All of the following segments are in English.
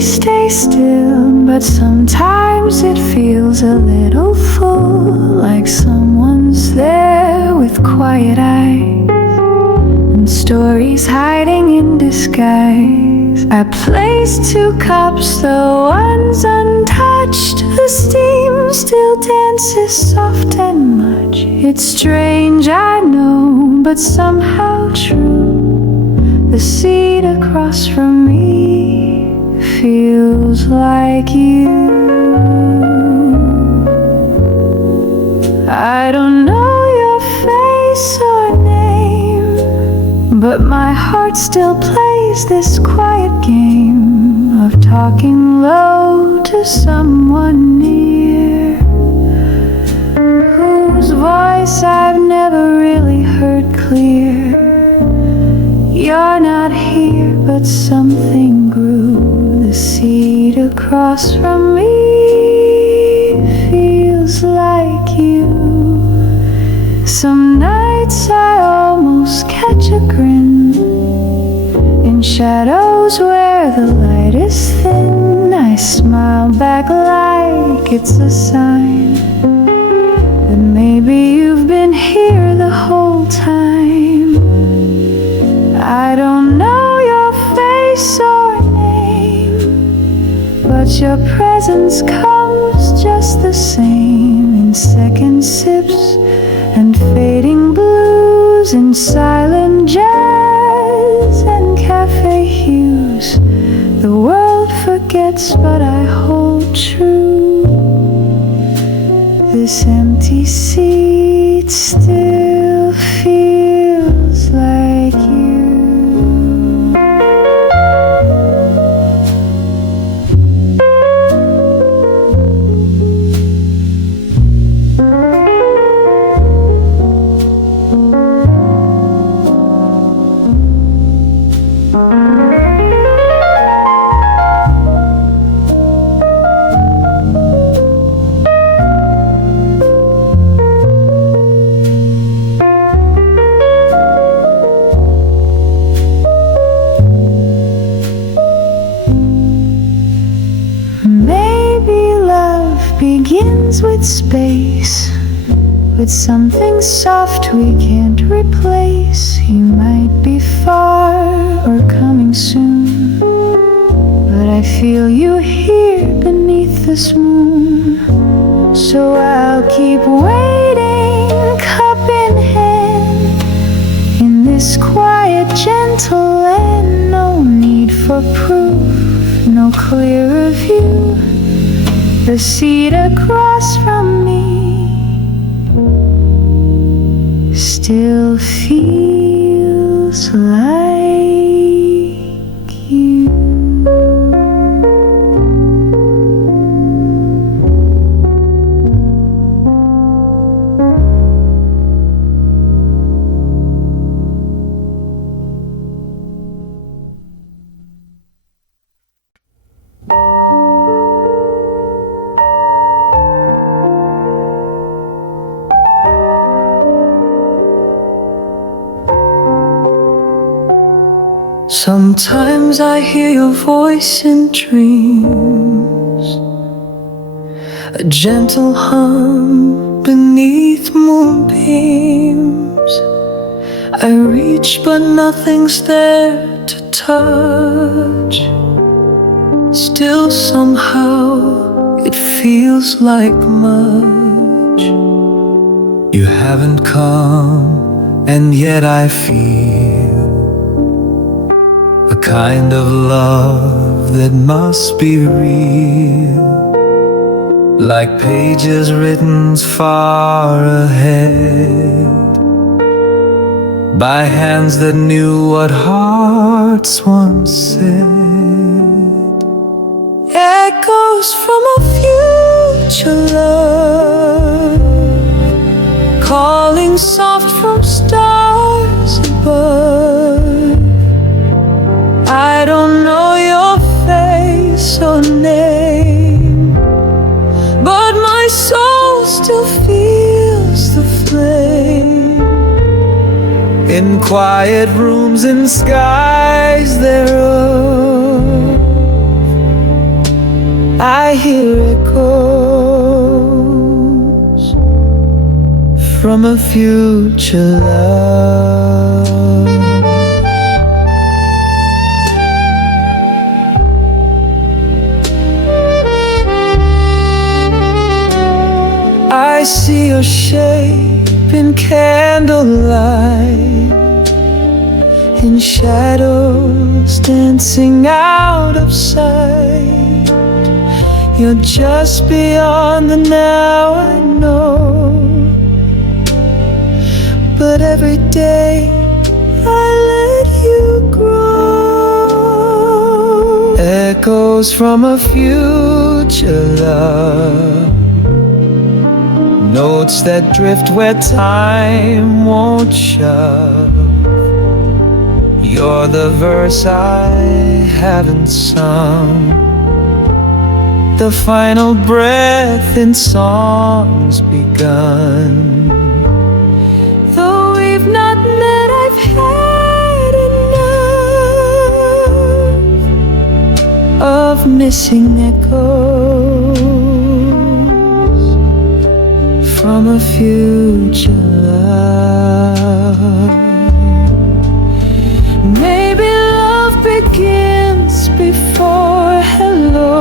stay still, but sometimes it feels a little full, like someone's there with quiet eyes and stories hiding in disguise. I place 2 cups, the ones untouched. The steam still dances soft and much. It's strange, I know, but somehow true. The seat across from me feels like you. I don't know your face or name, but my heart still plays this quiet game of talking low to someone near, whose voice I've never really heard clear. You're not here, but something grew. The seat across from me feels like you. Some nights I almost catch a grin in shadows where the light is thin. I smile back like it's a sign that maybe you've been here the whole time. I don't know your face or name, but your presence comes just the same, in second sips and fading blues, in silent jazz and cafe hues. The world forgets, but I hold true. This empty seat still feels like you. Begins with space, with something soft we can't replace. You might be far or coming soon, but I feel you here beneath this moon. So I'll keep waiting, cup in hand, in this quiet, gentle land. No need for proof, no clearer view. The seat across from me still feels like you. Sometimes I hear your voice in dreams, a gentle hum beneath moonbeams. I reach but nothing's there to touch. Still somehow it feels like much. You haven't come, and yet I feel a kind of love that must be real, like pages written far ahead by hands that knew what hearts once said. Echoes from a future love, calling soft from stars above. I don't know your face or name, but my soul still feels the flame. In quiet rooms and skies thereof, I hear echoes from a future love. I see your shape in candlelight, in shadows dancing out of sight. You're just beyond the now, I know. But every day I let you grow. Echoes from a future love, notes that drift where time won't shove. You're the verse I haven't sung, the final breath in songs begun. Though we've not met, I've had enough of missing echoes from a future love. Maybe love begins before hello,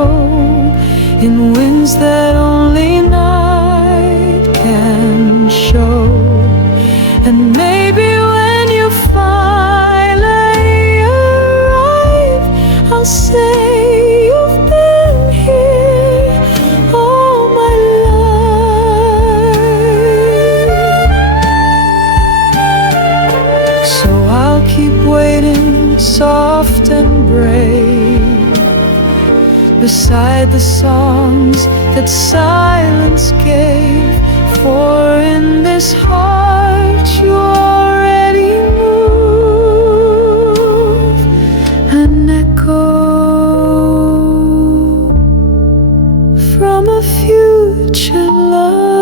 in winds that only night can show. And maybe when you finally arrive, I'll say you've been here all my life. So I'll keep waiting, soft and brave, beside the songs that silence gave. For in this heart you already move, an echo from a future love.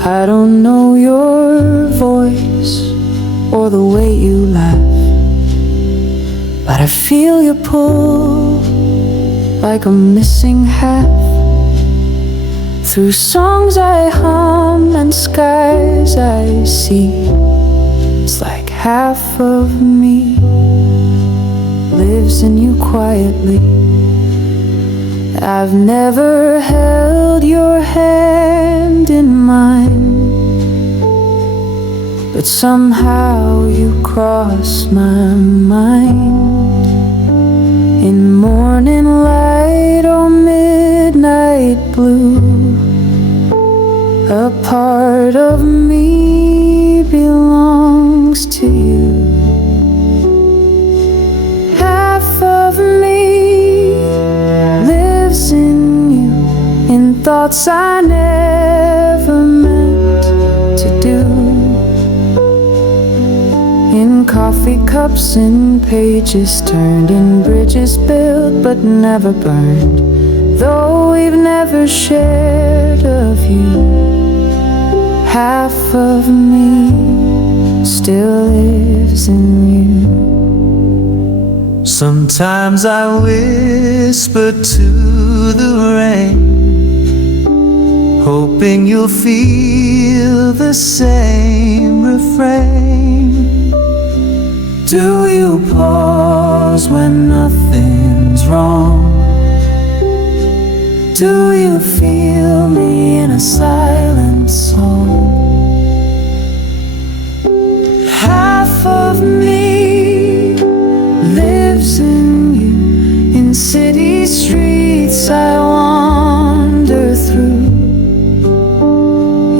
I don't know your voice or the way you laugh, but I feel your pull like a missing half. Through songs I hum and skies I see, it's like half of me lives in you quietly. I've never held your hand in mine, but somehow you cross my mind. In morning light or midnight blue, a part of me belongs to you. Half of me lives in you, in thoughts I never meant to do, in coffee cups, in pages turned, in bridges built but never burned. Though we've never shared a view, half of me still lives in you. Sometimes I whisper to the rain, hoping you'll feel the same refrain. Do you pause when nothing's wrong? Do you feel me in a silent song? Half of me lives in you, in city streets I wander through.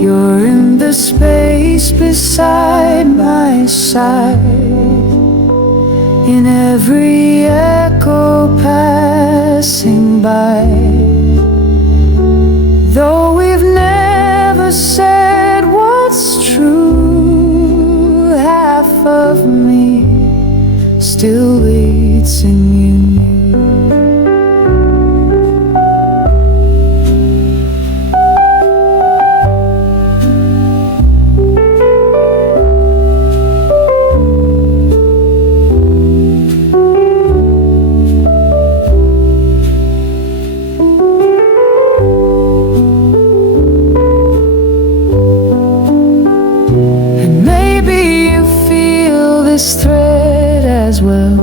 You're in the space beside my side, in every echo passing by. Though we've never said what's true, half of me still waits in you. This thread as well,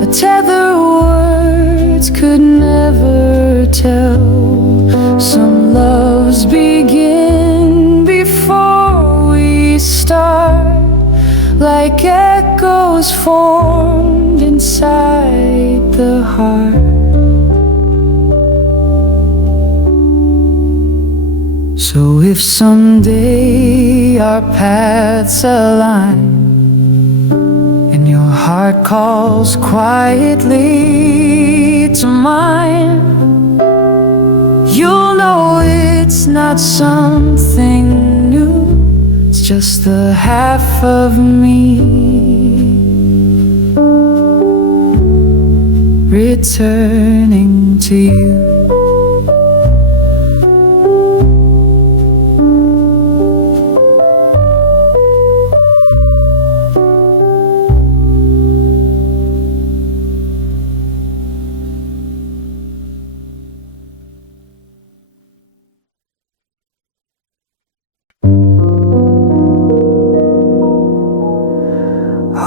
a tether words could never tell. Some loves begin before we start, like echoes formed inside the heart. So if someday our paths align and your heart calls quietly to mine, you'll know it's not something new, it's just the half of me returning to you.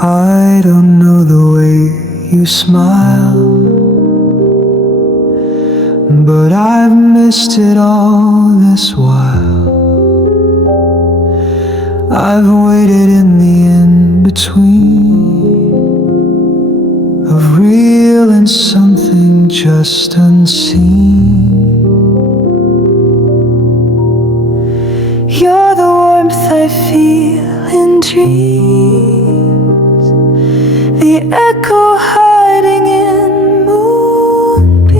I don't know the way you smile, but I've missed it all this while. I've waited in the in-between of real and something just unseen. You're the warmth I feel in dreams, the echo hiding in moonbeams,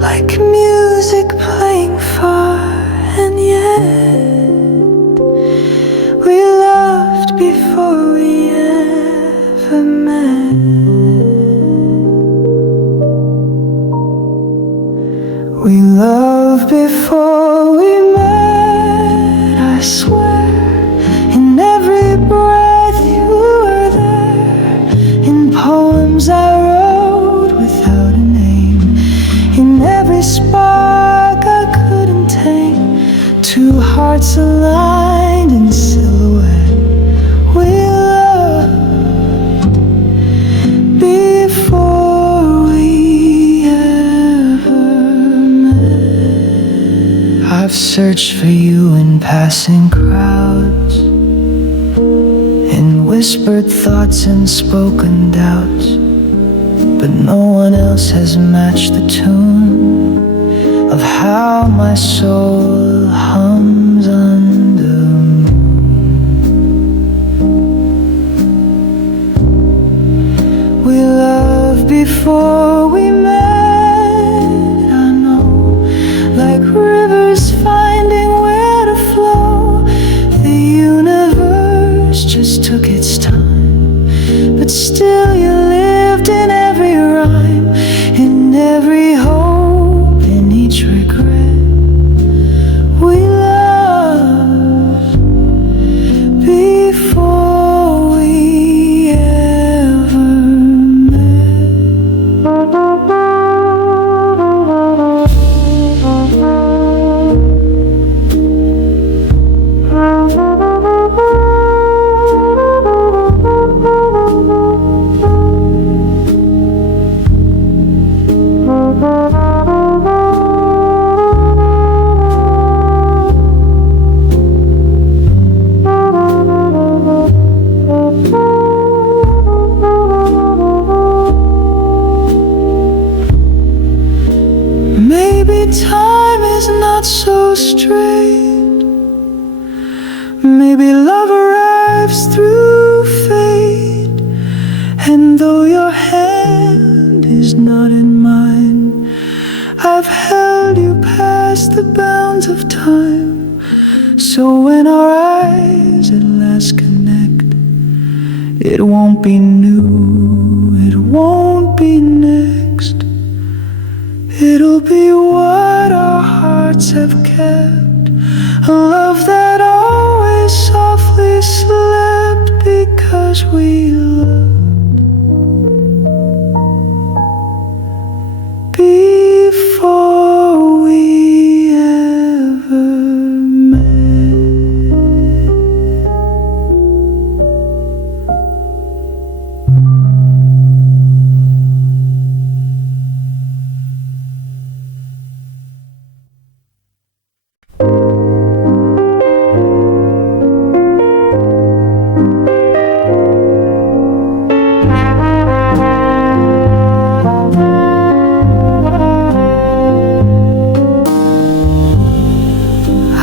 like music playing far, and yet we loved before we ever met. We loved before we met, I swear. In every breath you were there, in poems I wrote without a name, in every spark I couldn't tame, two hearts aligned in silhouette. We loved before we ever met. I've searched for you in passing crowds, in whispered thoughts and spoken doubts, but no one else has matched the tune of how my soul hums under the moon. We loved before we met, I know, like rivers finding where to flow. The universe just took its time, but still you lived in every rhyme, in every hope, in each regret. We loved before we ever maybe time is not so straight. Maybe love arrives through fade. And though your hand is not in mine, I've held you past the bounds of time. So when our eyes at last connect, it won't be new, it won't be next. It'll be what our hearts have kept, a love that always softly slept because we loved before we ever met.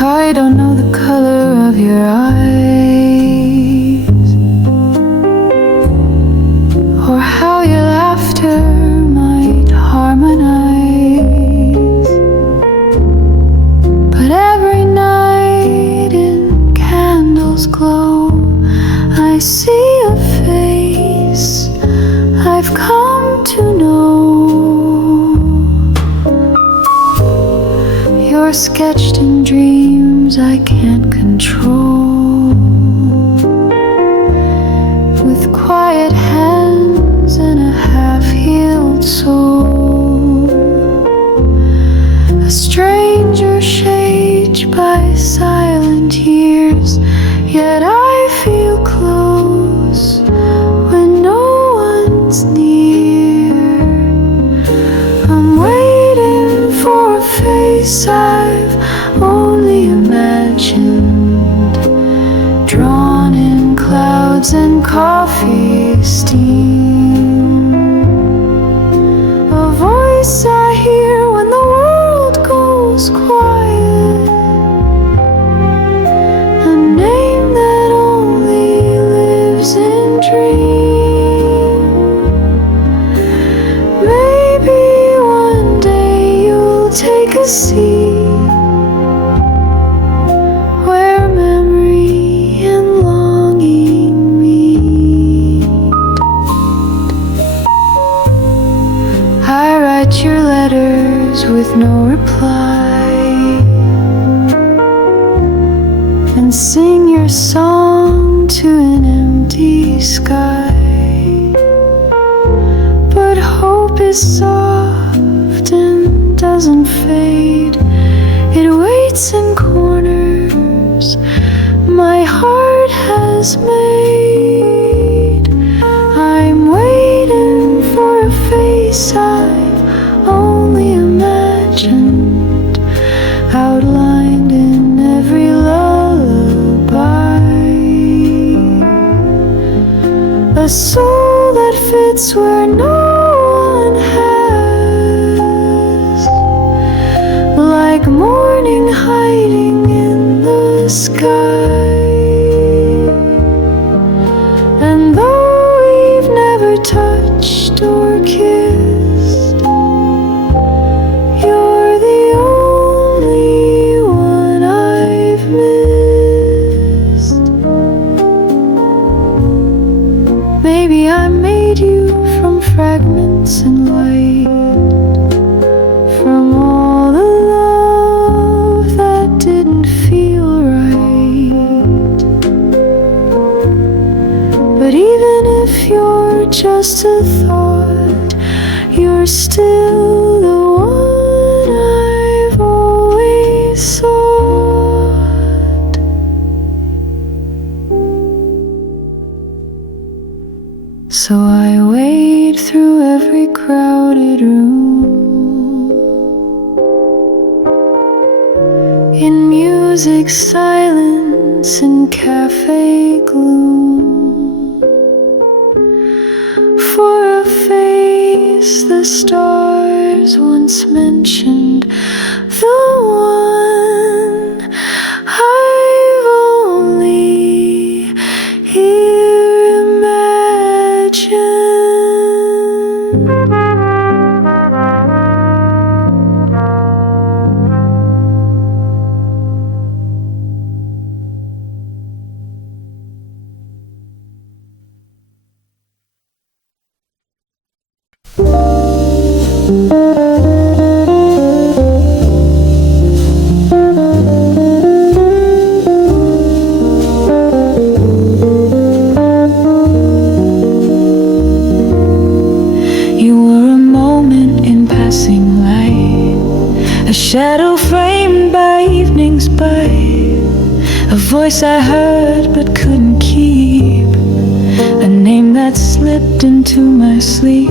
I don't know the color of your eyes, or how your laughter might harmonize, but every night in candles glow, I see a face I've come to know. You're sketched in dreams I can't control, with quiet hands and a half-healed soul. A stranger shaped by silent years, yet I feel close when no one's near. I'm waiting for a face I've only imagined, drawn in clouds and coffee steam. A voice I hear when the world goes quiet, a name that only lives in dream. Maybe one day you'll take a seat where memory and longing meet. I write your letters with no reply, and sing your song to an empty sky. But hope is soft and doesn't fade, it waits in corners my heart has made. I'm waiting for a face I've only imagined, outlined in every lullaby. A soul that fits where no one has, like morning hiding in the sky. And though we've never touched or kissed, you're the only one I've missed. Maybe I made you from fragments and light, from all the love that didn't feel right. But even if you're just a thought, you're still the one I've always sought. So I wade through every crowded room, in music, silence, and cafe gloom, for a face the stars once mentioned, the one I've only here A shadow framed by evening's bite, a voice I heard but couldn't keep, a name that slipped into my sleep.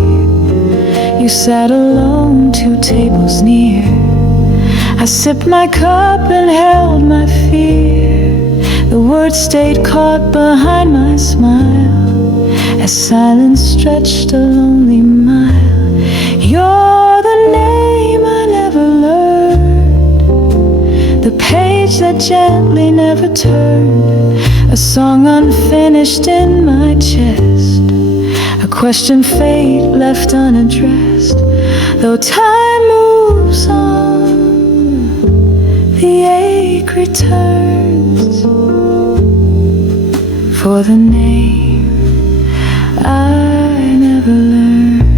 You sat alone 2 tables near. I sipped my cup and held my fear. The words stayed caught behind my smile, as silence stretched a lonely mile. You're the name I never learned, the page that gently never turned, a song unfinished in my chest, a question fate left unaddressed. Though time moves on, the ache returns for the name I never learned.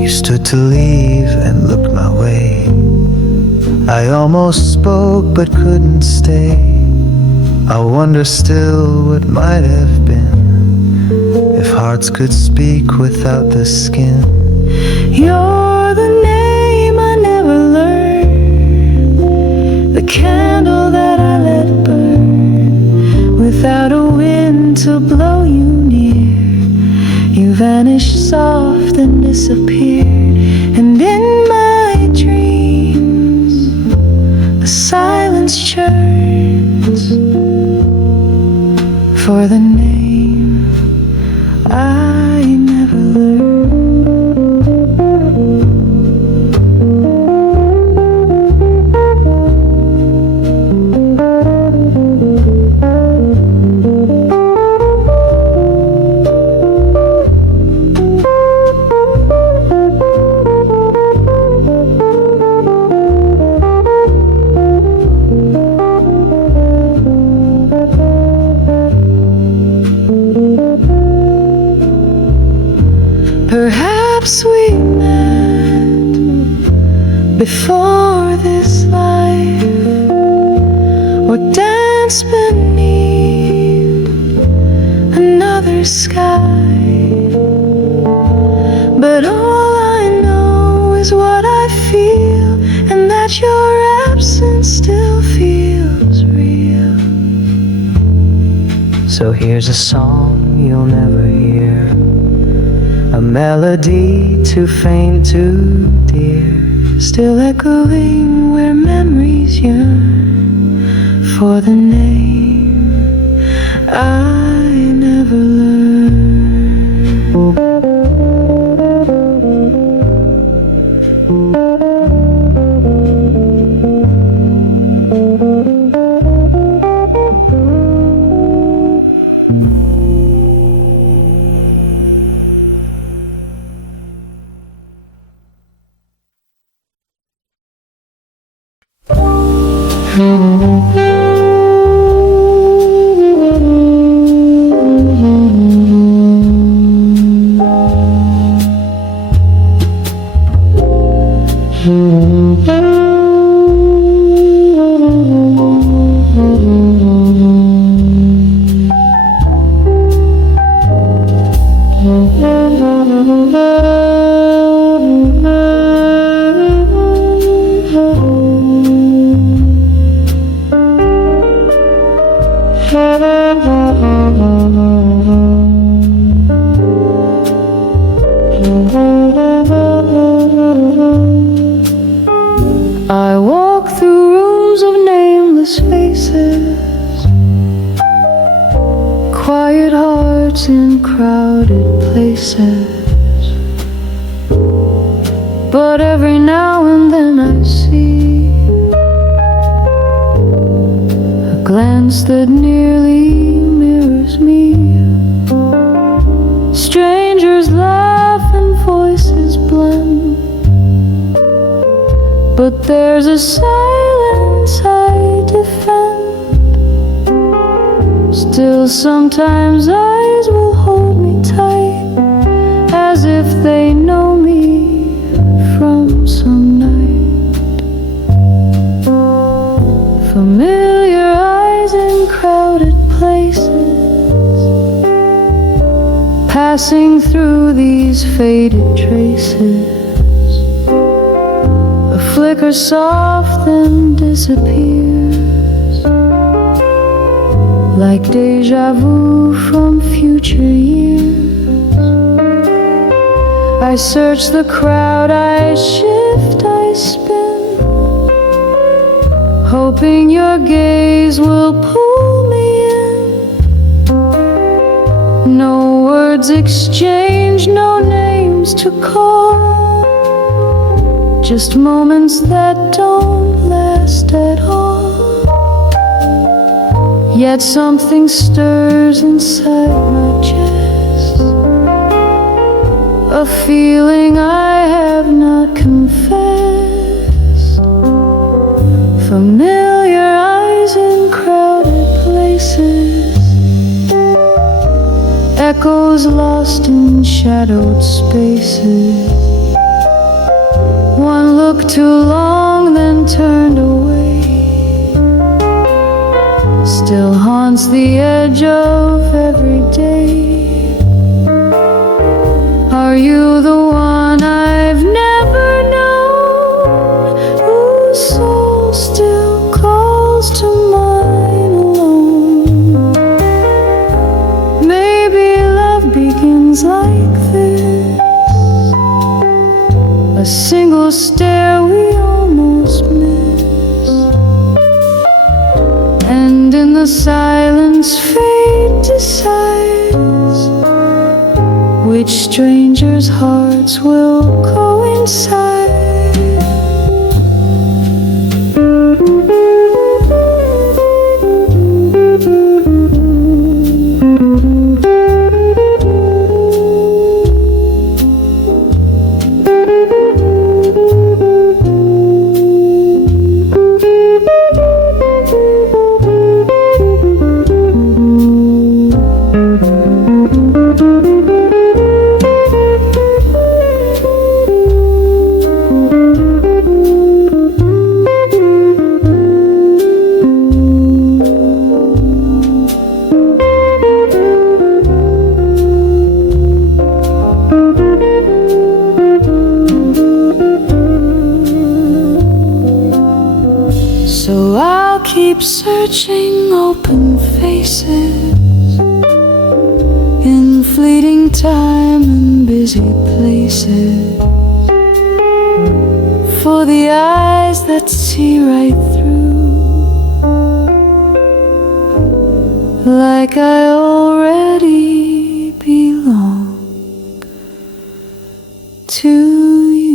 You stood to leave and looked my way. I almost spoke but couldn't stay. I wonder still what might have been if hearts could speak without the skin. You're the name I never learned, the candle that I let burn without a wind to blow you near. You vanished soft and disappeared, and in my dreams the silence churns for the name I never learned. Perhaps we met before this life, or danced beneath another sky. But all I know is what I feel, and that your absence still feels real. So here's a song you'll never hear, a melody too faint, too dear, Still echoing where memories yearn for the name I never learned. I walk through rooms of nameless faces, quiet hearts in crowded places. But every now and then I see a glance that nearly mirrors me. Strangers laugh and voices blend, but there's a silence I defend. Still sometimes eyes will hold me tight, as if they know me from some night. Familiar eyes in crowded places, passing through these faded traces. A flicker soft then disappears, like deja vu from future years. I search the crowd, I shift, I spin, hoping your gaze will pull me in. No words exchanged, no names to call, just moments that don't last at all. Yet something stirs inside my chest, a feeling I have not confessed. Familiar eyes in crowded places, echoes lost in shadowed spaces. One look too long, then turned away, still haunts the edge of every day. Are you the one I've never known, whose soul still calls to mine alone? Maybe love begins like this, a single stare we almost missed, and in the silence fate decides which strangers' hearts will coincide. So I'll keep searching open faces, in fleeting time and busy places, for the eyes that see right through, like I already belong to you.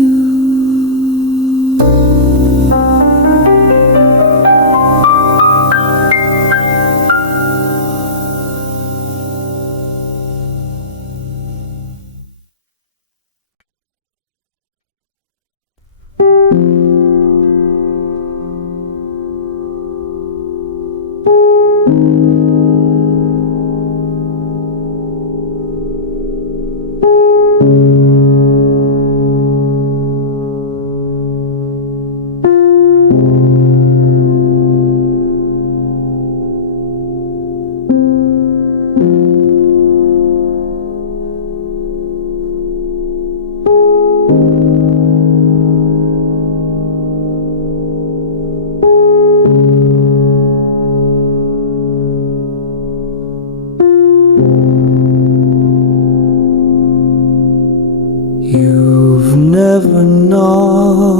You've never knocked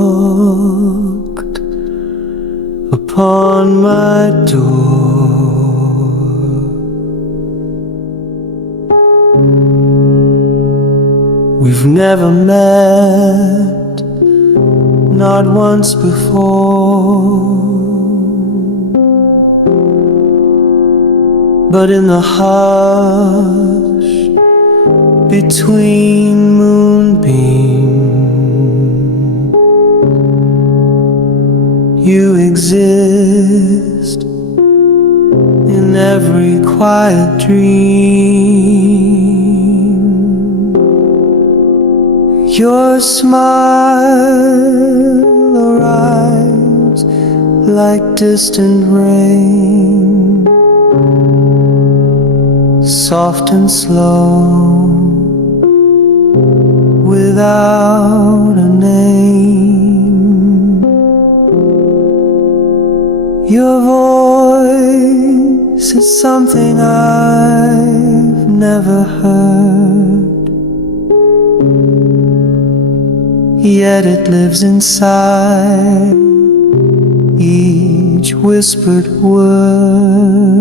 upon my door. We've never met, not once before. But in the hush between moonbeams, you exist in every quiet dream. Your smile arrives like distant rain, soft and slow, without a name. Your voice is something I've never heard, yet it lives inside each whispered word.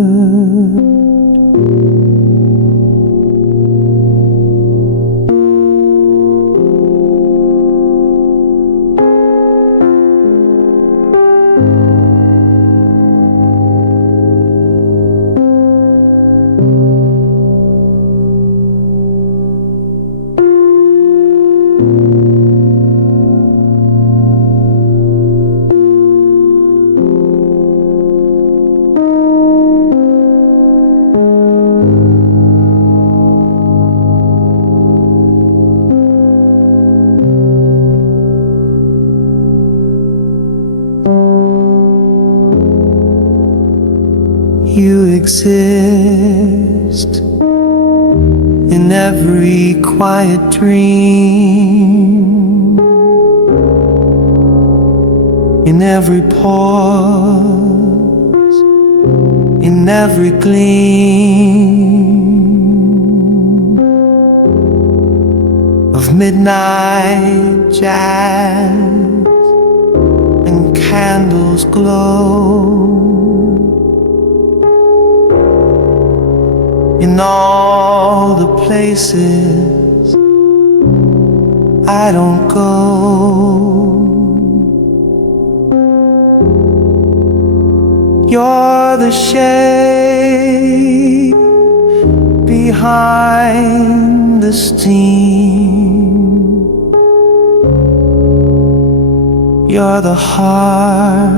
You exist in every quiet dream, in every pause, in every gleam of midnight jazz and candles glow. In all the places I don't go, you're the shade behind the steam. You're the heart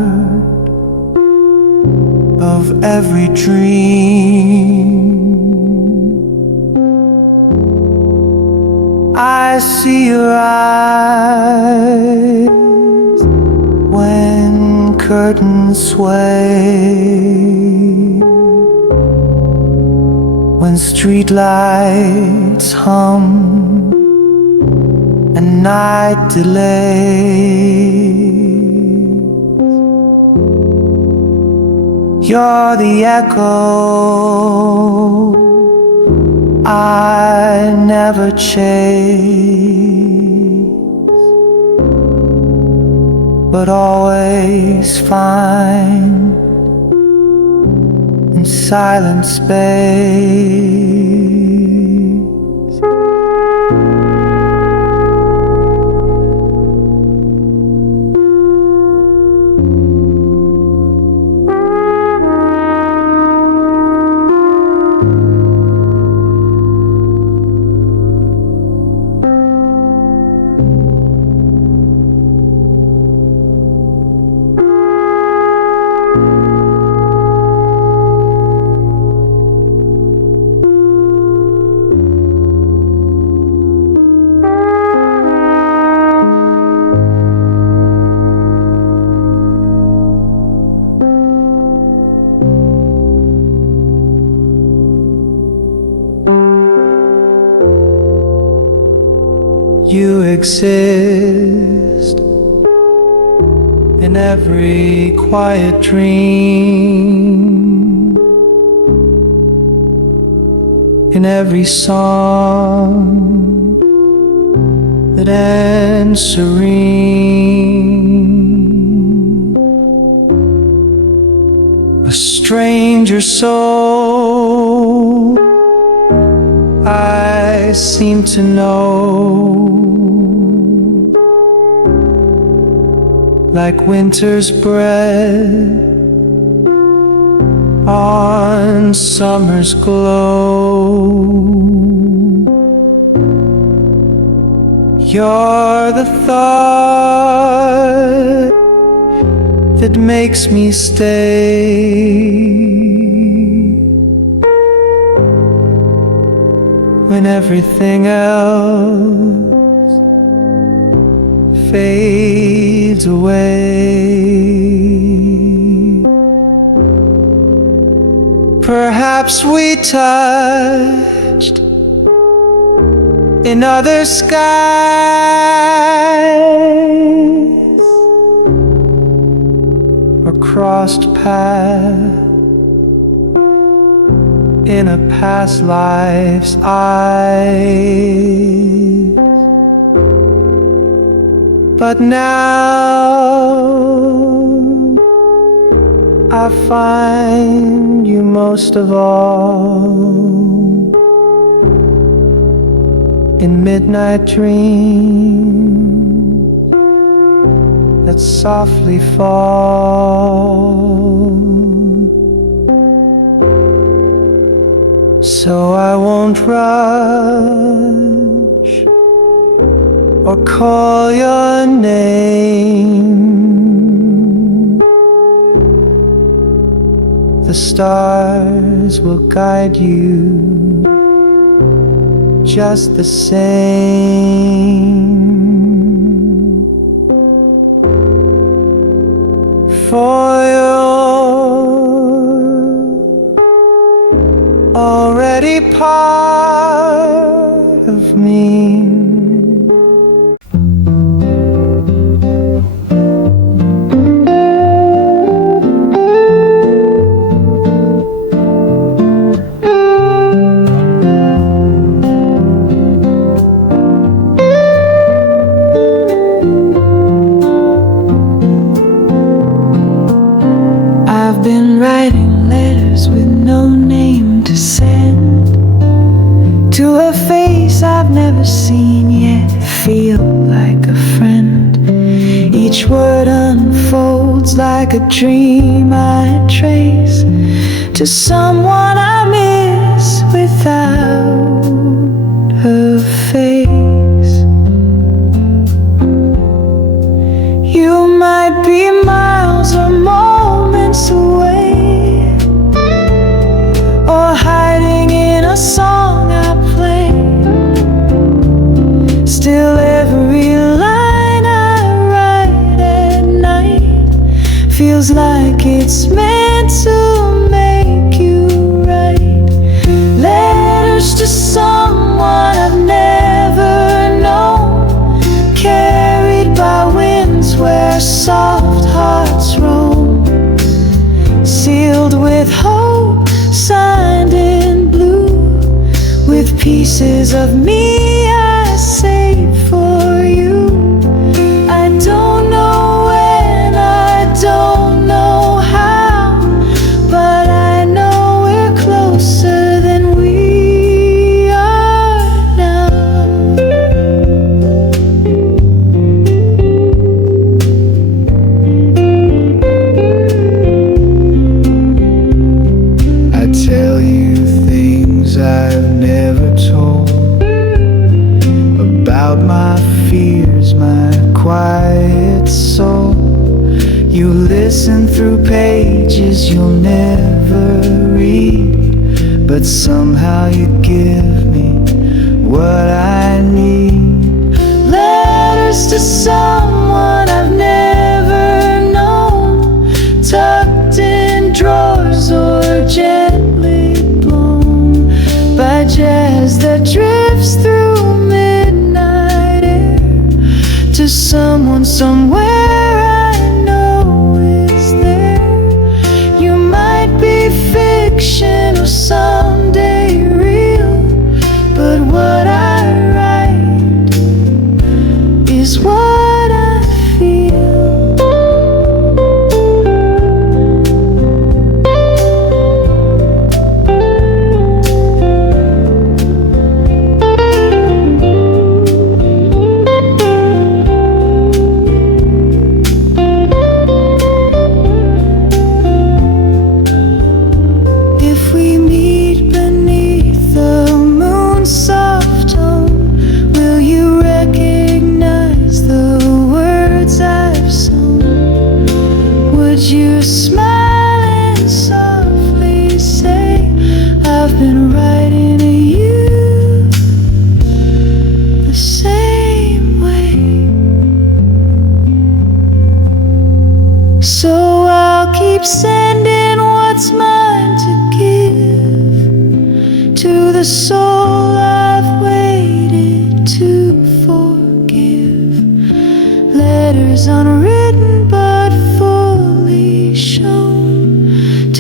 of every dream. I see your eyes when curtains sway, when streetlights hum and night delays. You're the echo I never chase, but always find in silent space. You exist in every quiet dream, in every song that ends serene. A stranger soul I seem to know, like winter's breath on summer's glow. You're the thought that makes me stay when everything else fades away. perhaps we touched in other skies, or crossed paths in a past life's eyes. But now I find you most of all in midnight dreams that softly fall. So I won't rush or call your name. The stars will guide you just the same. For you're already part of me. I've been writing letters with no name to send to a face I've never seen yet feel like a friend. Each word unfolds like a dream I trace to someone I miss without her face. You might be miles or moments away, or hiding in a song I play. Still every line I write at night feels like it's meant to make you right. Letters to someone I've never known, carried by winds where soft hearts roam, sealed with hope, signed in blue, with pieces of me I saved for you. I don't know when, I don't know how, but I know we're closer than we are now. I tell you things I've never told about my fears, my quiet soul. You listen through pages you'll never read, but somehow you give me what I need. Letters to someone I've never known, tucked in drawers or gently blown by jazz that drifts through midnight air to someone somewhere I know is there. You might be fiction or someday real, but what I write is what I feel.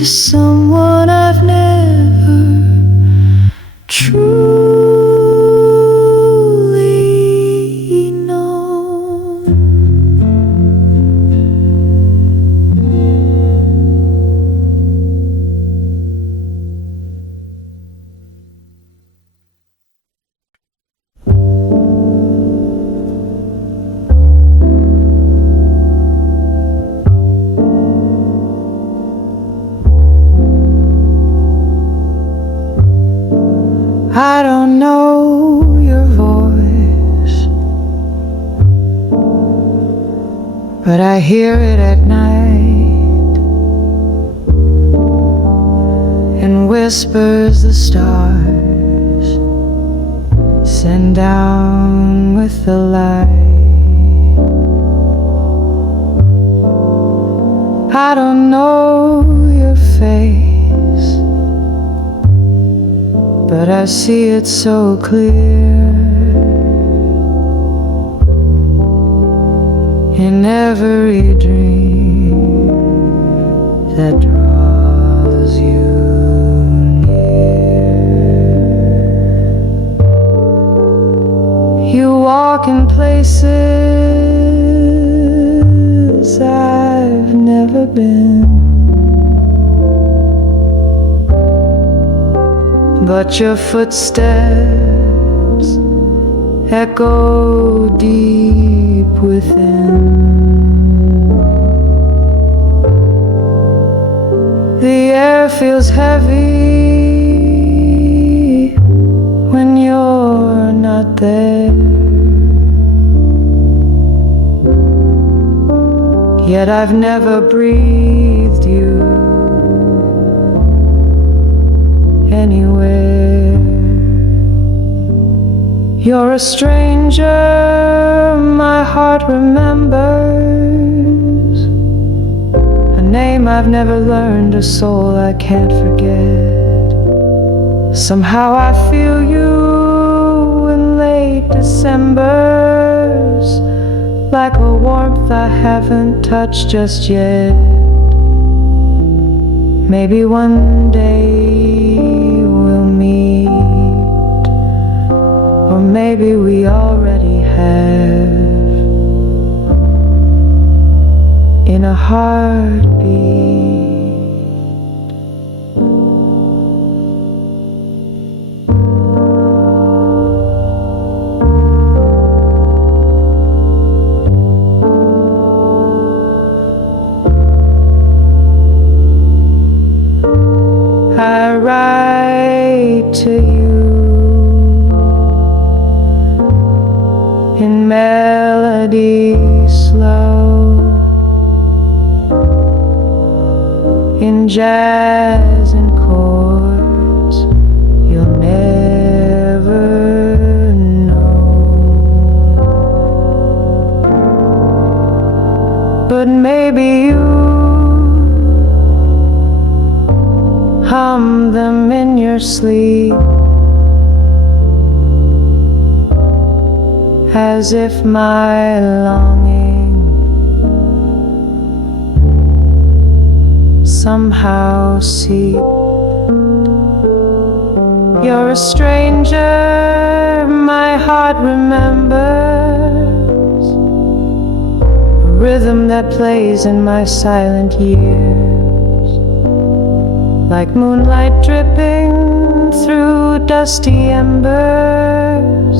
someone I've never truly known. I don't know your voice, but I hear it at night, and whispers the stars send down with the light. I don't know your face, but I see it so clear in every dream that draws you near. You walk in places I've never been, but your footsteps echo deep within. The air feels heavy when you're not there, yet I've never breathed you anywhere. You're a stranger my heart remembers, a name I've never learned, a soul I can't forget. Somehow I feel you in late Decembers, like a warmth I haven't touched just yet. Maybe one day we'll meet, or maybe we already have, in a heartbeat. I write to you in melodies slow, in jazz and chords you'll never know. But maybe you hum them in your sleep, as if my longing somehow seeped. You're a stranger my heart remembers, a rhythm that plays in my silent years, like moonlight dripping through dusty embers,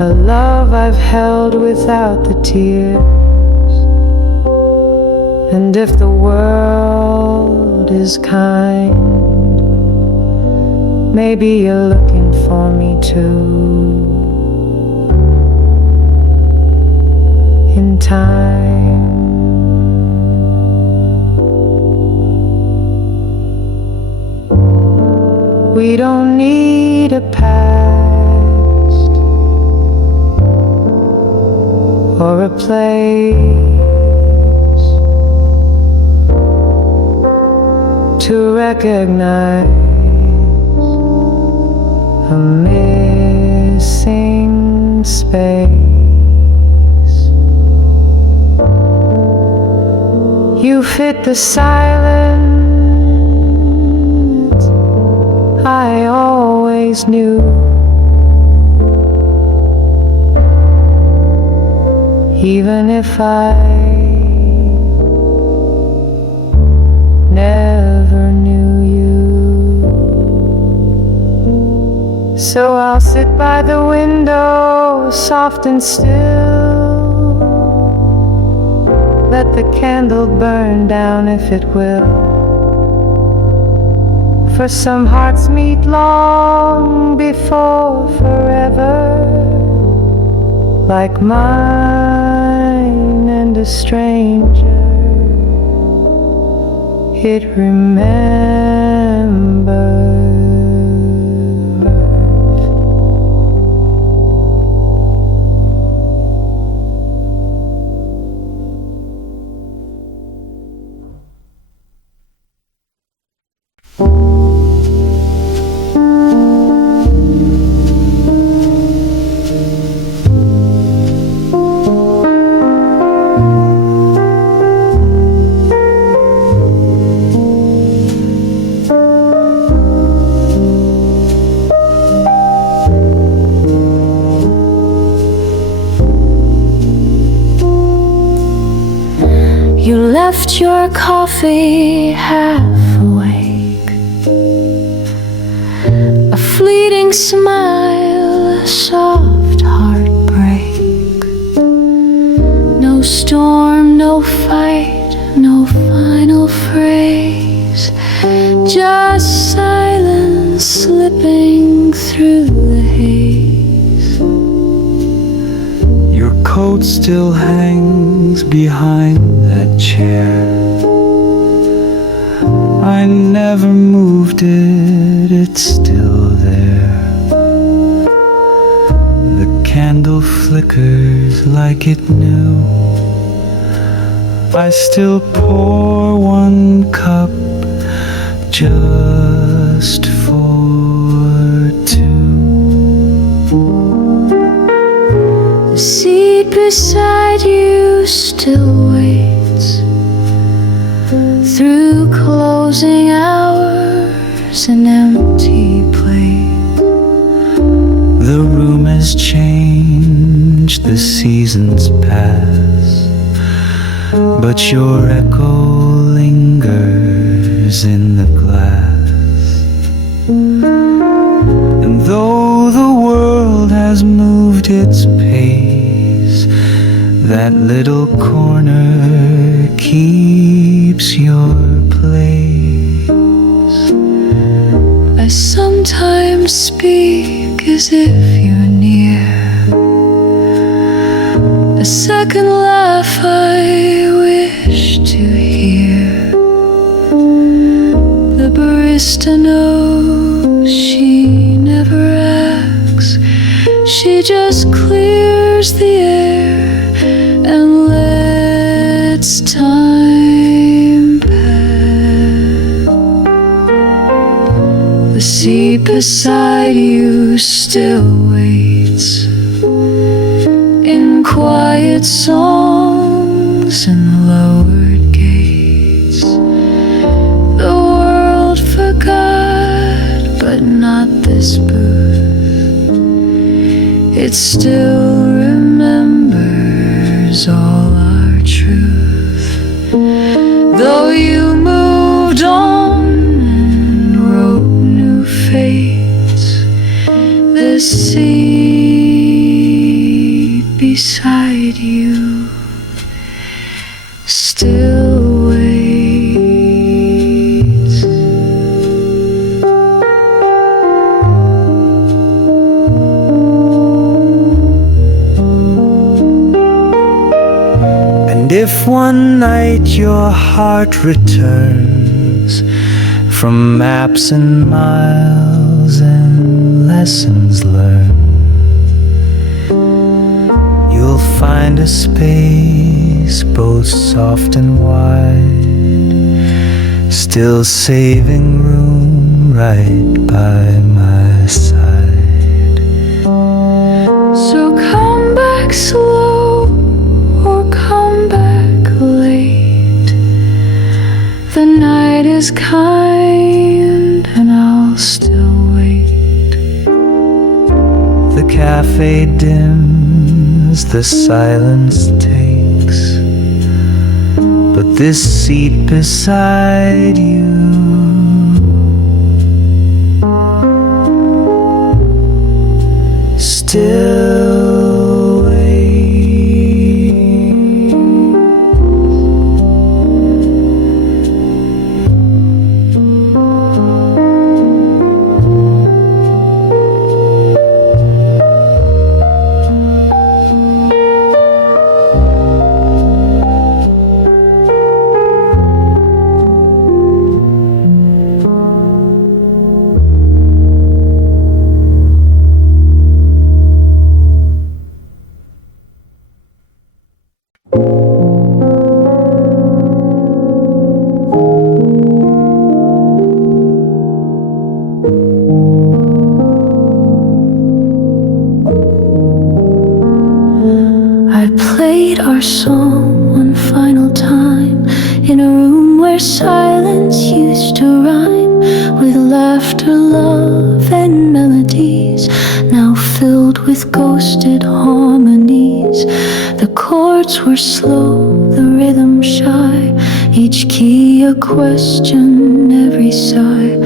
a love I've held without the tears. And if the world is kind, maybe you're looking for me too, in time. We don't need a past or a place to recognize a missing space. You fit the silence always knew. Even if I never knew you. So I'll sit by the window, soft and still. Let the candle burn down if it will. For some hearts meet long before forever, like mine and a stranger. It remembers. You left your coffee half awake, a fleeting smile, a soft heartbreak. No storm, no fight, no final phrase, just silence slipping through the haze. Your coat still hangs behind that chair. I never moved it, it's still there. The candle flickers like it knew. I still pour one cup just for two. The seat beside you still waits through closing hours and empty plate. The room has changed, the seasons pass, but your echo lingers in the glass. And though the world has moved its pace, that little corner keeps your place. I sometimes speak as if you're near, a second laugh I wish to hear. The barista knows she never asks, she just clears the air and lets time pass. The seat beside you still waits in quiet songs and lowered gates. The world forgot, but not this booth. It still remembers all our truth. Though you moved on and wrote new fates, this seat beside you still waits. And if one night your heart returns from maps and miles and lessons learned, you'll find a space both soft and wide, still saving room right by my side. So come back slow or come back late. The night is kind and I'll still wait. cafe dims, the silence takes, but this seat beside you still waits. I played our song one final time in a room where silence used to rhyme with laughter, love, and melodies, now filled with ghosted harmonies. The chords were slow, the rhythm shy, each key a question, every sigh.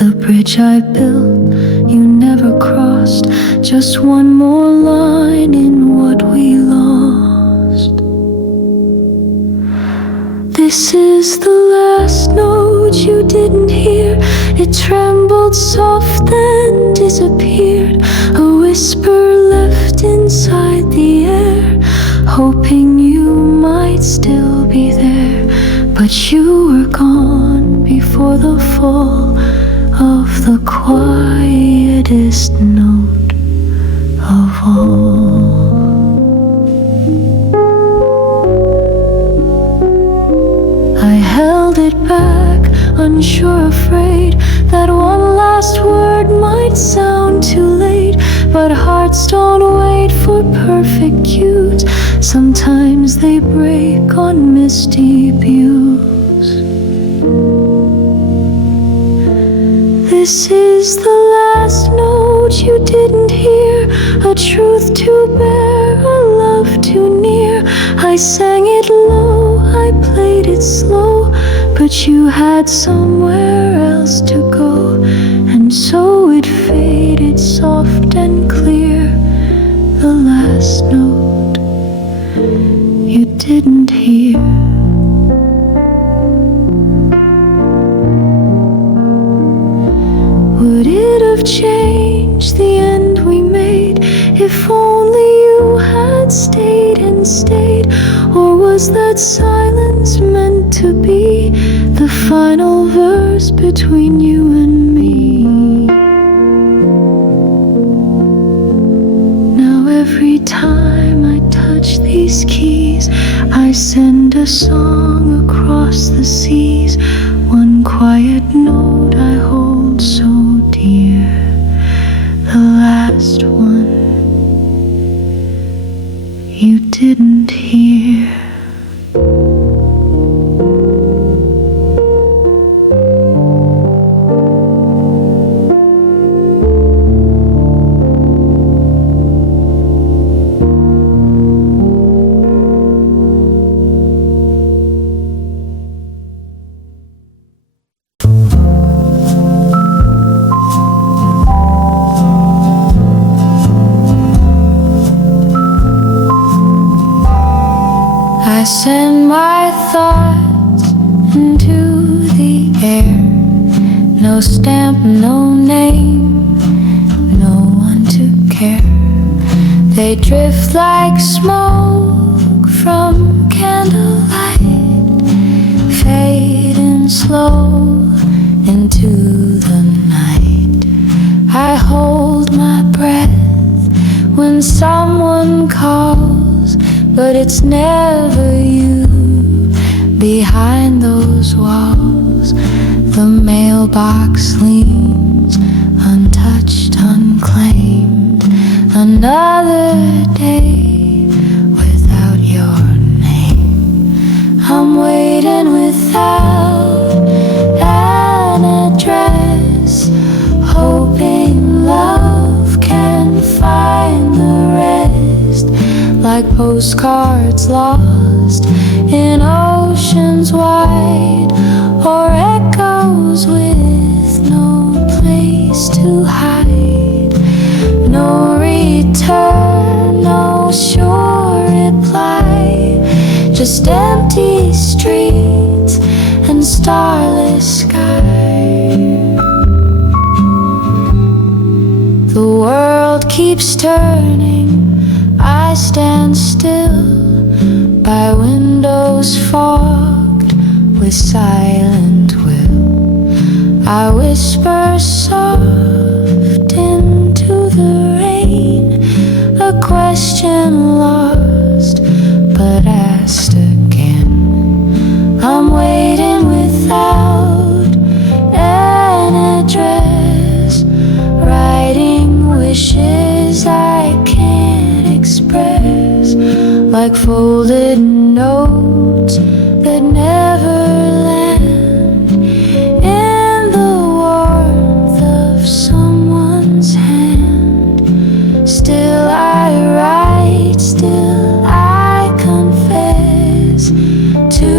The bridge I built, you never crossed, just one more line in what we lost. This is the last note you didn't hear. It trembled soft then disappeared, a whisper left inside the air, hoping you might still be there. But you were gone before the fall of the quietest note of all. I held it back, unsure, afraid that one last word might sound too late. But hearts don't wait for perfect cues, sometimes they break on misty views. This is the last note you didn't hear, a truth to bear, a love too near. I sang it low, I played it slow, but you had somewhere else to go, and so it faded soft and clear. The last note you didn't hear. Would it have changed the end we made if only you had stayed and stayed? Or was that silence meant to be the final verse between you and me? Now every time I touch these keys, I send a song across the seas, one quiet note I hold so dear, the last one you didn't hear. I send my thoughts into the air, no stamp, no name, no one to care. They drift like smoke from candlelight, fading slow into the night. I hold my breath when someone calls, but it's never you. Behind those walls, the mailbox leans, untouched, unclaimed. Another day without your name. I'm waiting without an address, hoping love can find postcards lost in oceans wide, or echoes with no place to hide. No return, no sure reply, just empty streets and starless sky. The world keeps turning, I stand still by windows fogged with silent will. I whisper soft into the rain, a question lost but asked again. I'm waiting without an address, writing wishes I can't express, like folded notes that never land in the warmth of someone's hand. Still I write, still I confess to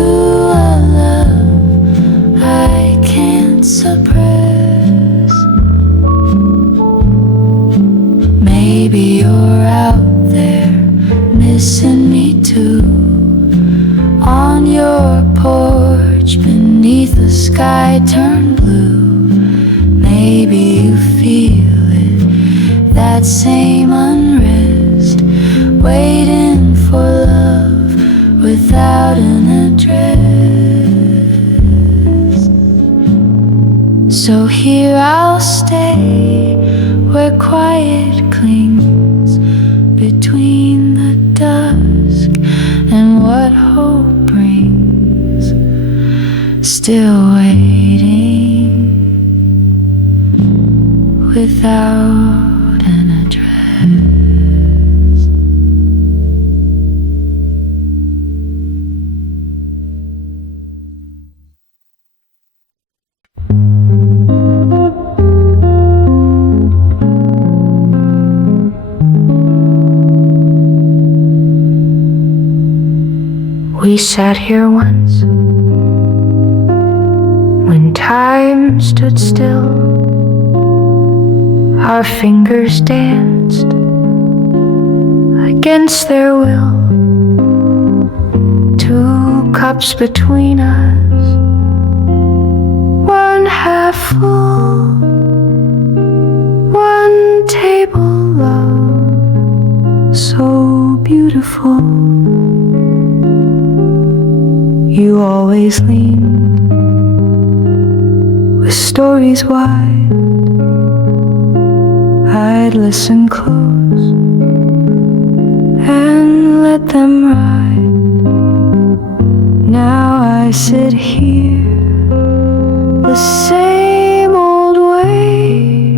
a love I can't suppress. Maybe you're out there missing me too, on your porch beneath the sky turned blue. Maybe you feel it, that same unrest, waiting for love without an address. So here I'll stay, where quiet clings between the dusk and what hope brings, still waiting without an address. We sat here once, when time stood still. Our fingers danced against their will. 2 cups between us, one half full, one table love, so beautiful. You always leaned with stories wide. I'd listen close and let them ride. Now I sit here the same old way,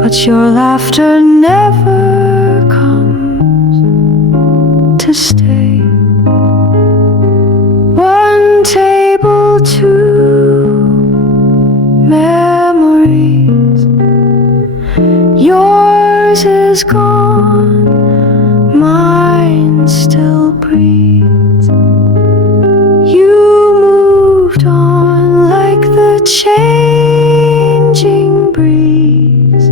but your laughter never comes to stay. One table, 2 memories. Yours is gone, mine still breathes. You moved on like the changing breeze,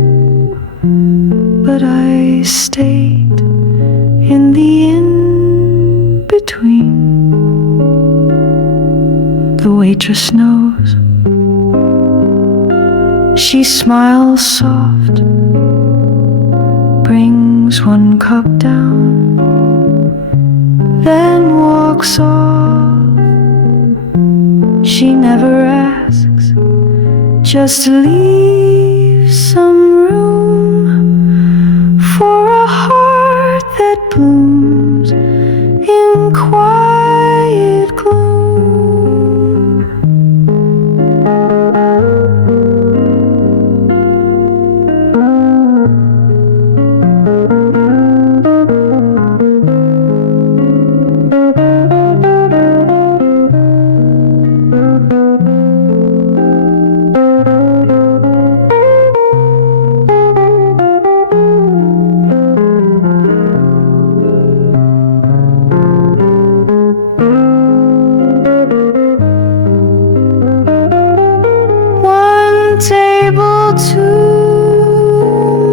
but I stayed in the in-between. The waitress knows. She smiles soft, brings 1 cup down, then walks off. She never asks, just leaves some room for a heart that blooms in quiet gloom. table to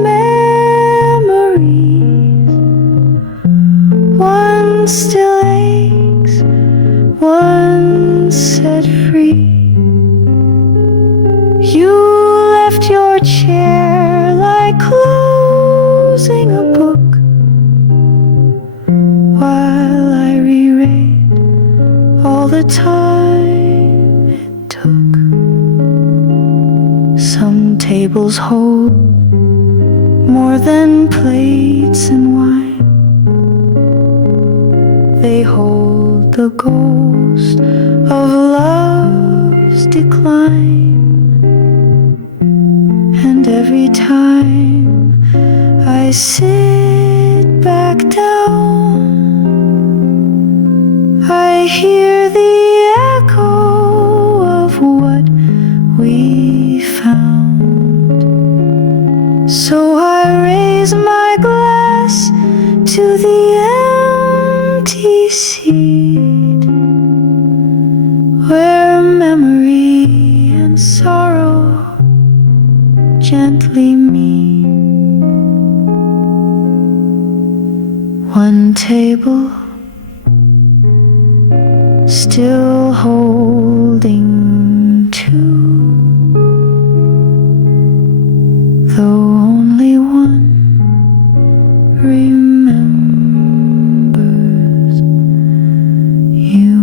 memories. One still aches, one set free. You left your chair like closing a book, while I reread all the time it took. Some tables hold more than plates and wine. They hold the ghost of love's decline. And every time I sit back down, I hear the echo of what we found. So I raise my glass to the empty seat, where memory and sorrow gently meet. One table still holding two, though only one remembers you.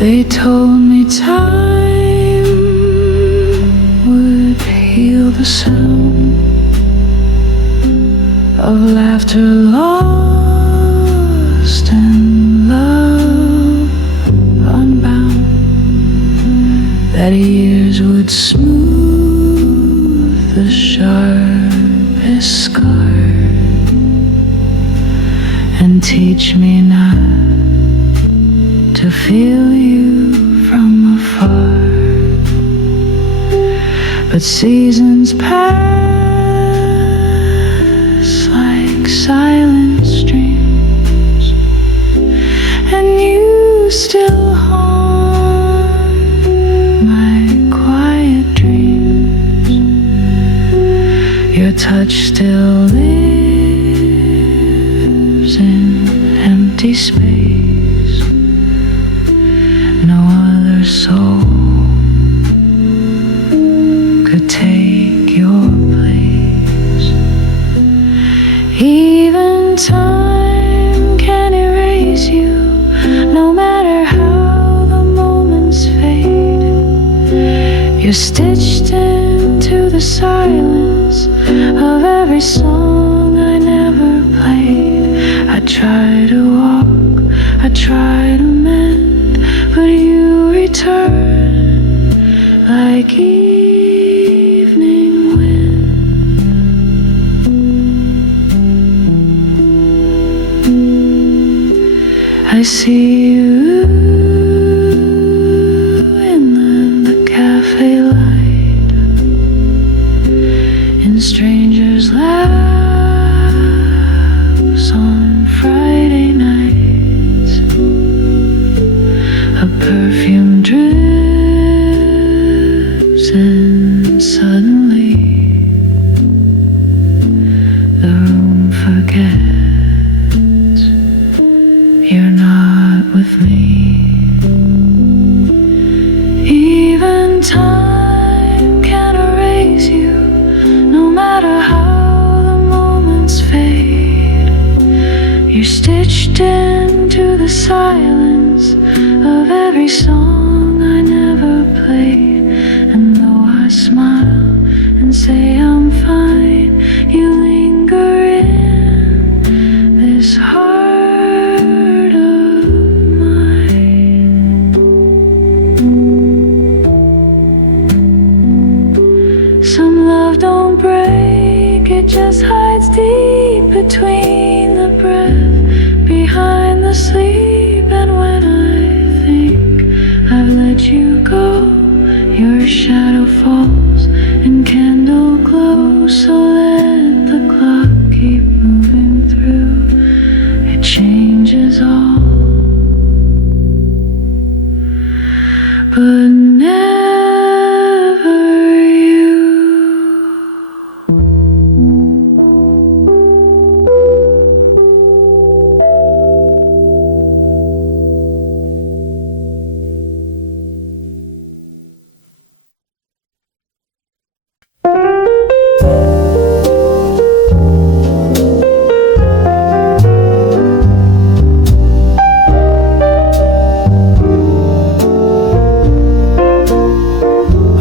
They told me time would heal the sound of laughter lost and love unbound, that years would smooth the sharpest scar and teach me not to feel you from afar. But seasons pass like silent streams, and you still haunt my quiet dreams. Your touch still lives in empty space. No other soul could take your place. Even time can erase you, no matter how the moments fade. You're stitched into the silence of every song I never played. I try to walk, I try to mend, but you return like evening wind. I see you in the cafe light, in strangers' laughs on Friday nights. A perfume drips and suddenly the room forgets you're not with me. Even time can erase you, no matter how the moments fade. You're stitched into the silence of every song I never played. And though I smile and say I'm fine, you linger between the breath, behind the sleep. And when I think I've let you go, your shadow falls and candle glows. So let the clock keep moving through, it changes all, but never you.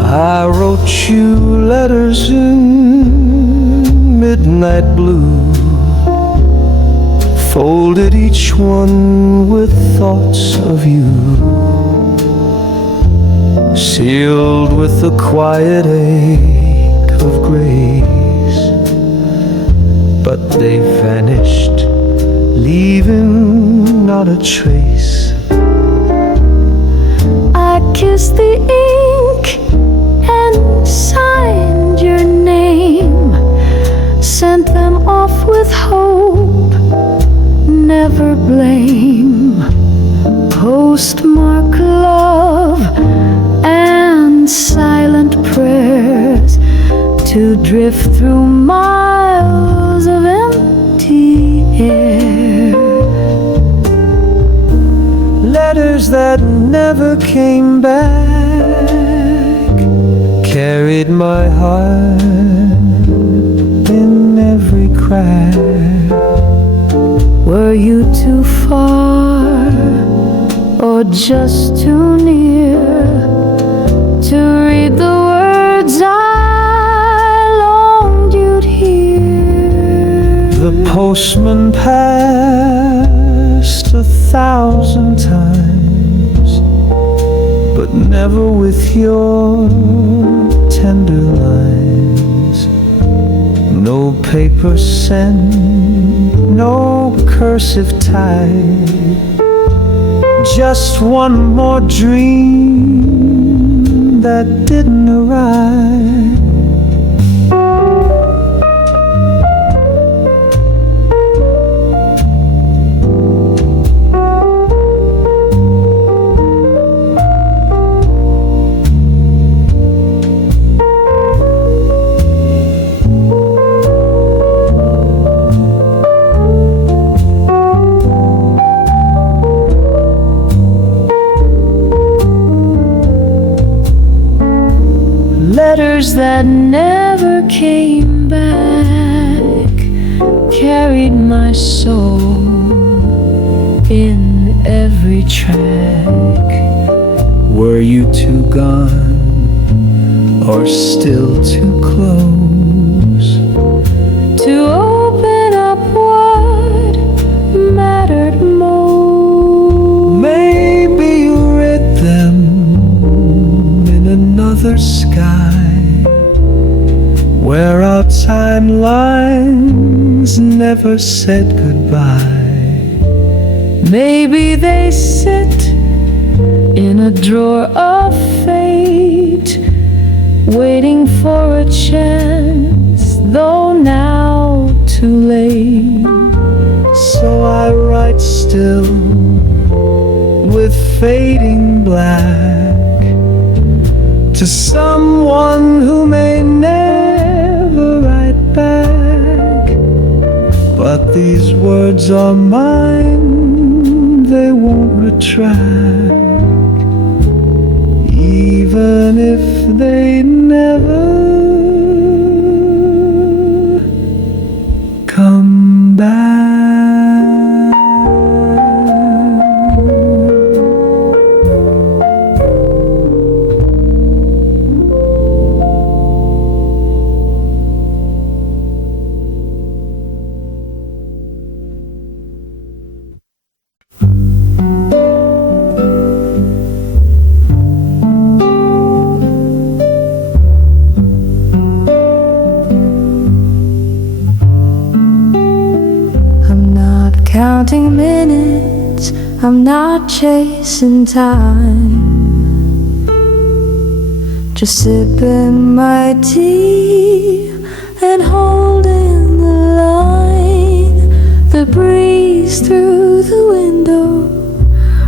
I wrote you letters in midnight blue, folded each one with thoughts of you, sealed with a quiet ache of grace. But they vanished, leaving not a trace. I kissed the ink and signed your name, sent them off with hope, never blame. Postmark love and silent prayers to drift through miles of empty air. Letters that never came back carried my heart in every crack. Were you too far or just too near to read the words I longed you'd hear? The postman passed 1,000 times, but never with your tender lines. No paper sent, no cursive type, just one more dream that didn't arrive. Letters that never came back carried my soul in every track. Were you too gone or still too close to open up what mattered most? Maybe you read them in another sky, where our timelines never said goodbye. Maybe they sit in a drawer of fate, waiting for a chance, though now too late. So I write still with fading black to someone who may never write back. But these words are mine, they won't retract, even if they never come back. counting minutes, I'm not chasing time. Just sipping my tea and holding the line. The breeze through the window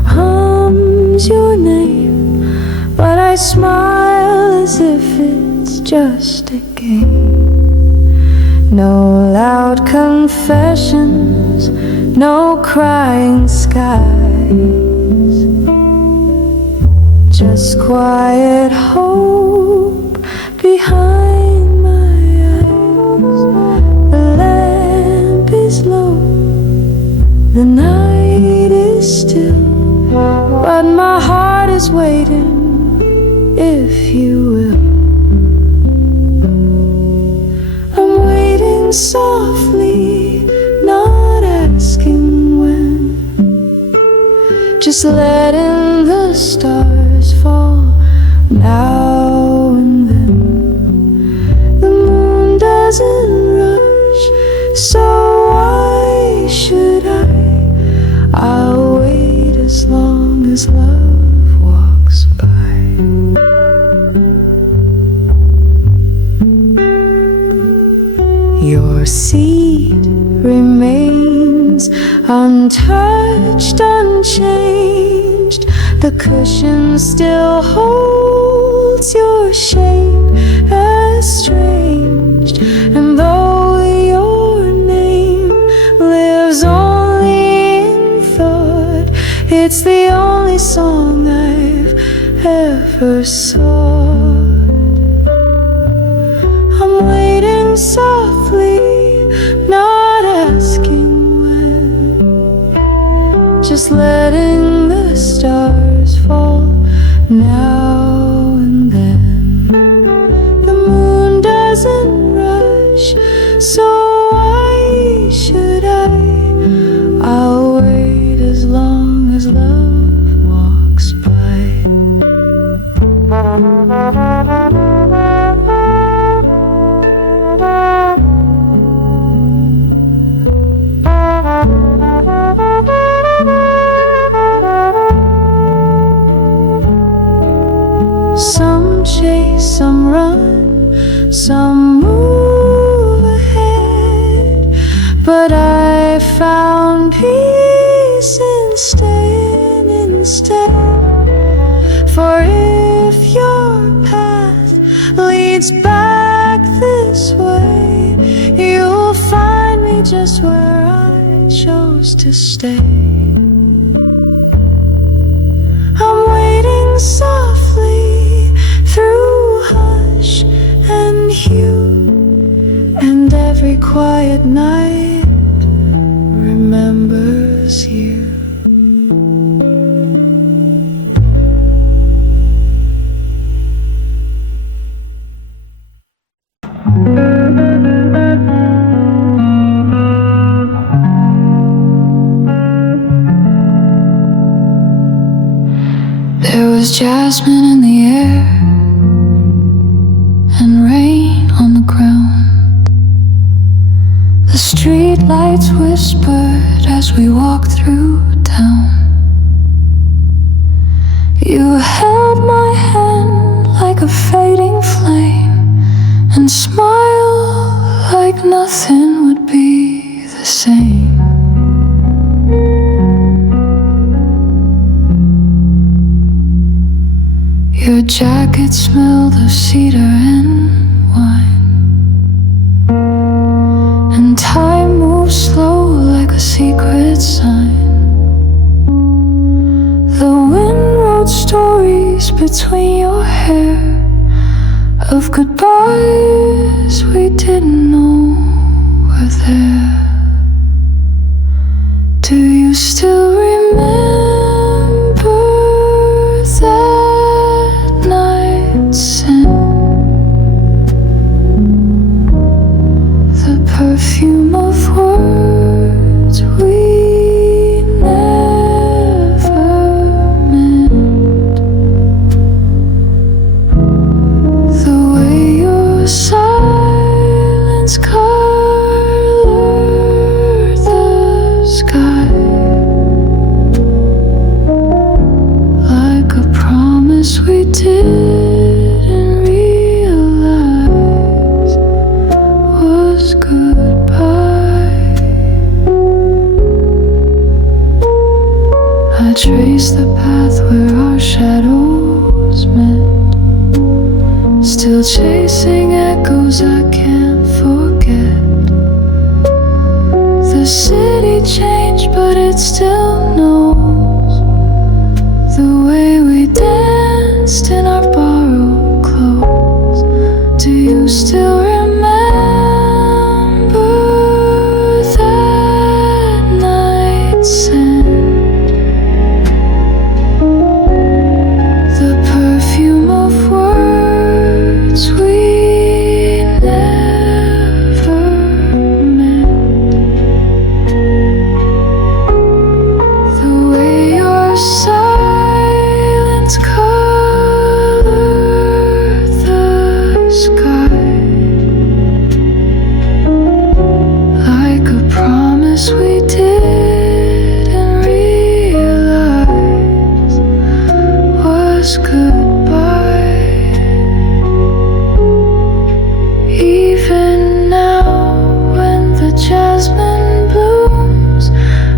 hums your name, but I smile as if it's just a game. No loud confessions, no crying skies, just quiet hope behind my eyes. The lamp is low, the night is still, but my heart is waiting, if you will. I'm waiting softly, not asking when, just letting the stars fall now and then. The moon doesn't rush, so why should I? I'll wait as long as love walks by. Your seat remains untouched, unchanged. The cushion still holds your shape estranged. And though your name lives only in thought, it's the only song I've ever sought. I'm waiting softly, not asking when, just letting the stars fall now and then. The moon doesn't rush, so why should I? I'll wait as long as love walks by. Some chase, some run, some move ahead, but I found peace in staying instead. For if your path leads back this way, you'll find me just where I chose to stay. I'm waiting softly through hush and hue, and every quiet night remembers you. There was jasmine in the air and rain on the ground. The street lights whispered as we walked through town. You held my hand like a fading flame and smiled like nothing would be the same. Your jacket smelled of cedar and wine, and time moved slow like a secret sign. The wind wrote stories between your hair of goodbyes we didn't know were there. Do you still remember that night's scent? The perfume of words we never meant. The way your silence colored the sky. trace the path where our shadows met, still chasing echoes I can't forget. The city changed, but it still knows the way we danced in our borrowed clothes. Do you still remember that night scent? The perfume of words we never meant. The way your silence colored the sky, like a promise we didn't realize was goodbye. Even now, when the jasmine blooms,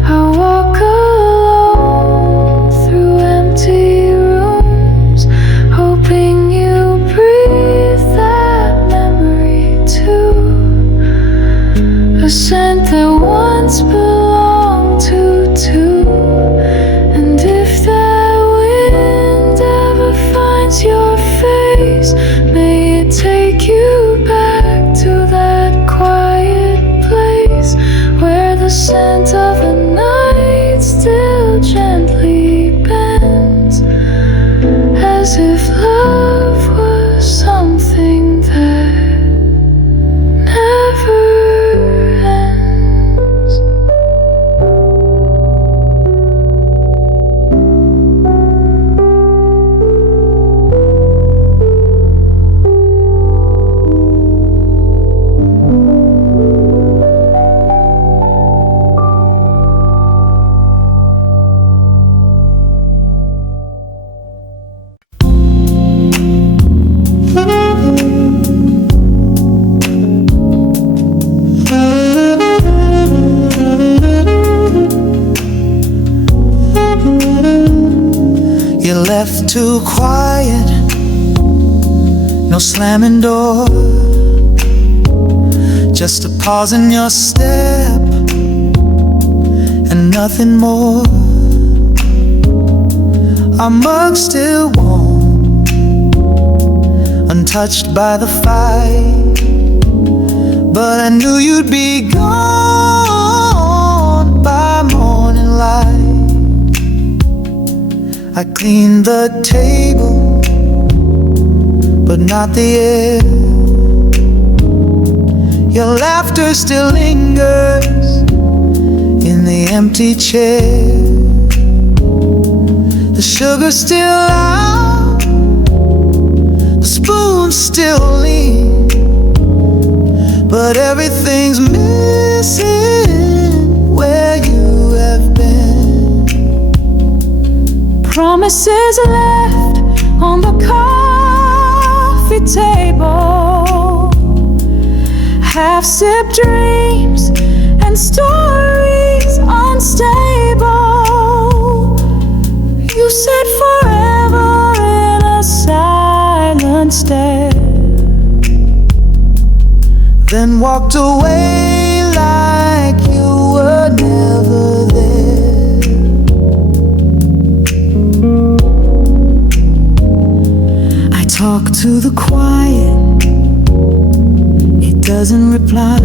I walk alone through empty rooms, hoping you breathe that memory too. A scent that once belonged to two. And if that wind ever finds your face, may it take you back to that quiet place where the scent of the night still gently bends, as if love was something that never ends. You left too quiet, no slamming door, just a pause in your step and nothing more. Our mug still warm, untouched by the fire, but I knew you'd be gone by morning light. I cleaned the table, but not the air. Your laughter still lingers in the empty chair. The sugar's still out, the spoon's still lean, but everything's missing where you have been. Promises left on the coffee table, half-sipped dreams and stories unstable. You said forever in a silent stare, then walked away like you were never there. I talk to the quiet, it doesn't reply.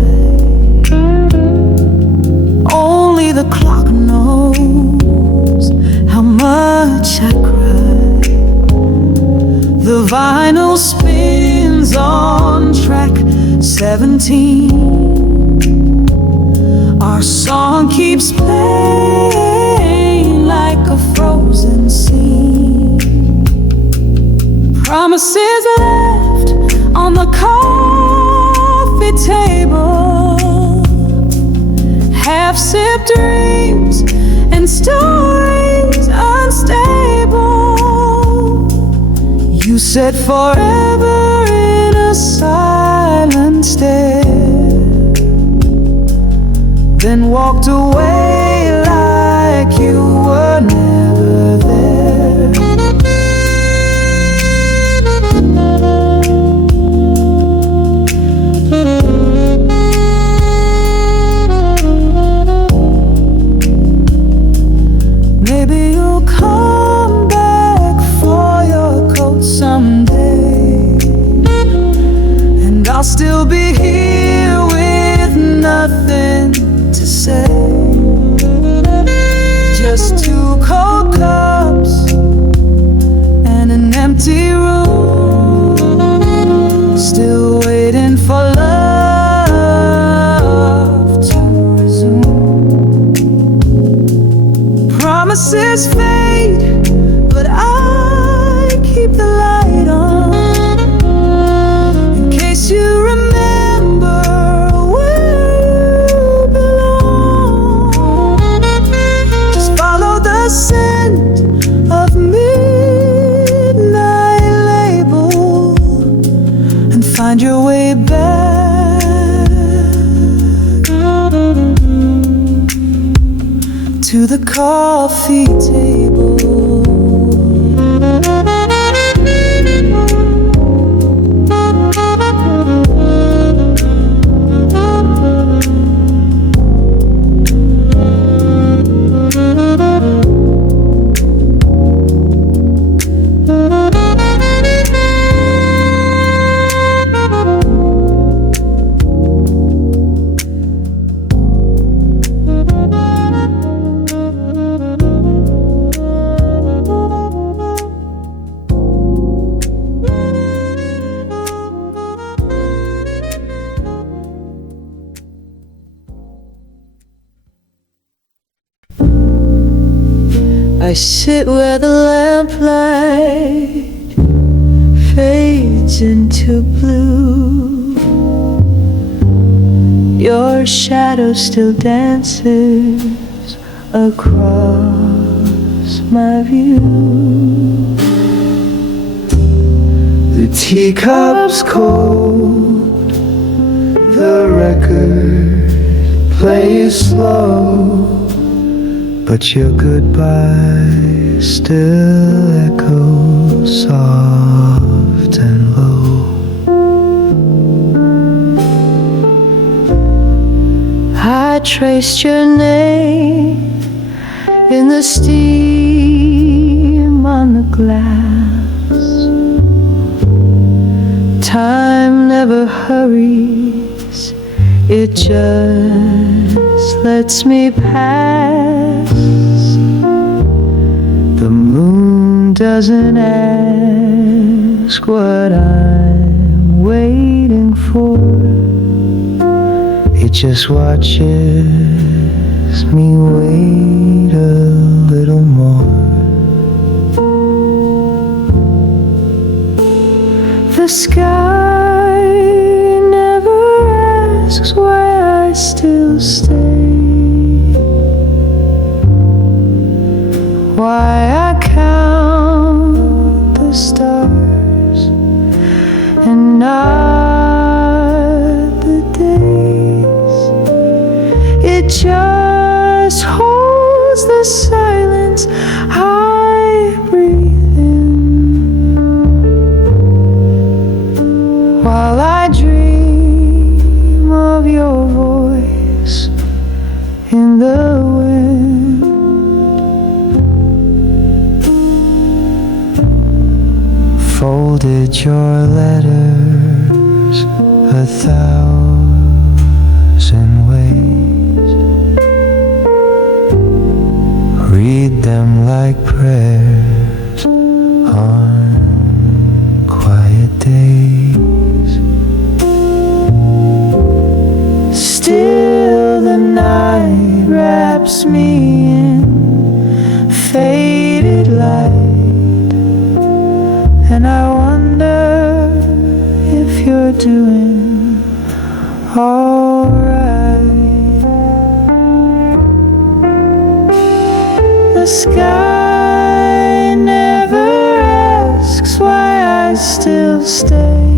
Only the clock knows how much I cry. The vinyl spins on track 17. Our song keeps playing like a frozen scene. Promises left on the coffee table, half-sipped dreams and stories unstable. You said forever in a silent stare, then walked away like you were never to the coffee table. I sit where the lamplight fades into blue. Your shadow still dances across my view. The teacup's cold, the record plays slow, but your goodbye still echoes soft and low. I traced your name in the steam on the glass. Time never hurries, it just lets me pass. The moon doesn't ask what I'm waiting for, it just watches me wait a little more. The sky never asks why I still stay, why I count the stars and not the days. It just holds the silence I breathe in, while I dream of your voice in the wind. Folded your letters 1,000 ways, read them like prayers on quiet days. Still the night wraps me in faded light, and I wonder if you're doing alright. The sky never asks why I still stay,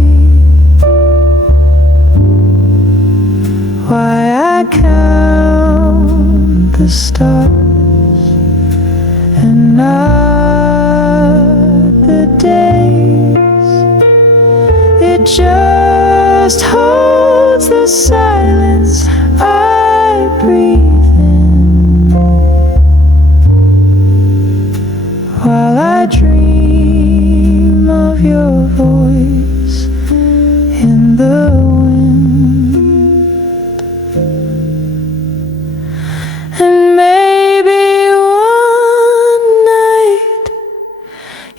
why I count the stars and not the days. It just holds the silence I breathe in, while I dream of your voice in the wind. And maybe one night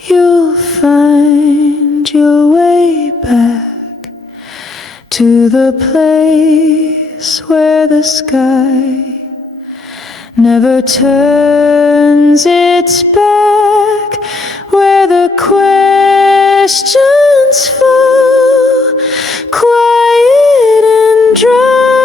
you'll find your way back to the place where the sky never turns its back, where the questions fall quiet and dry.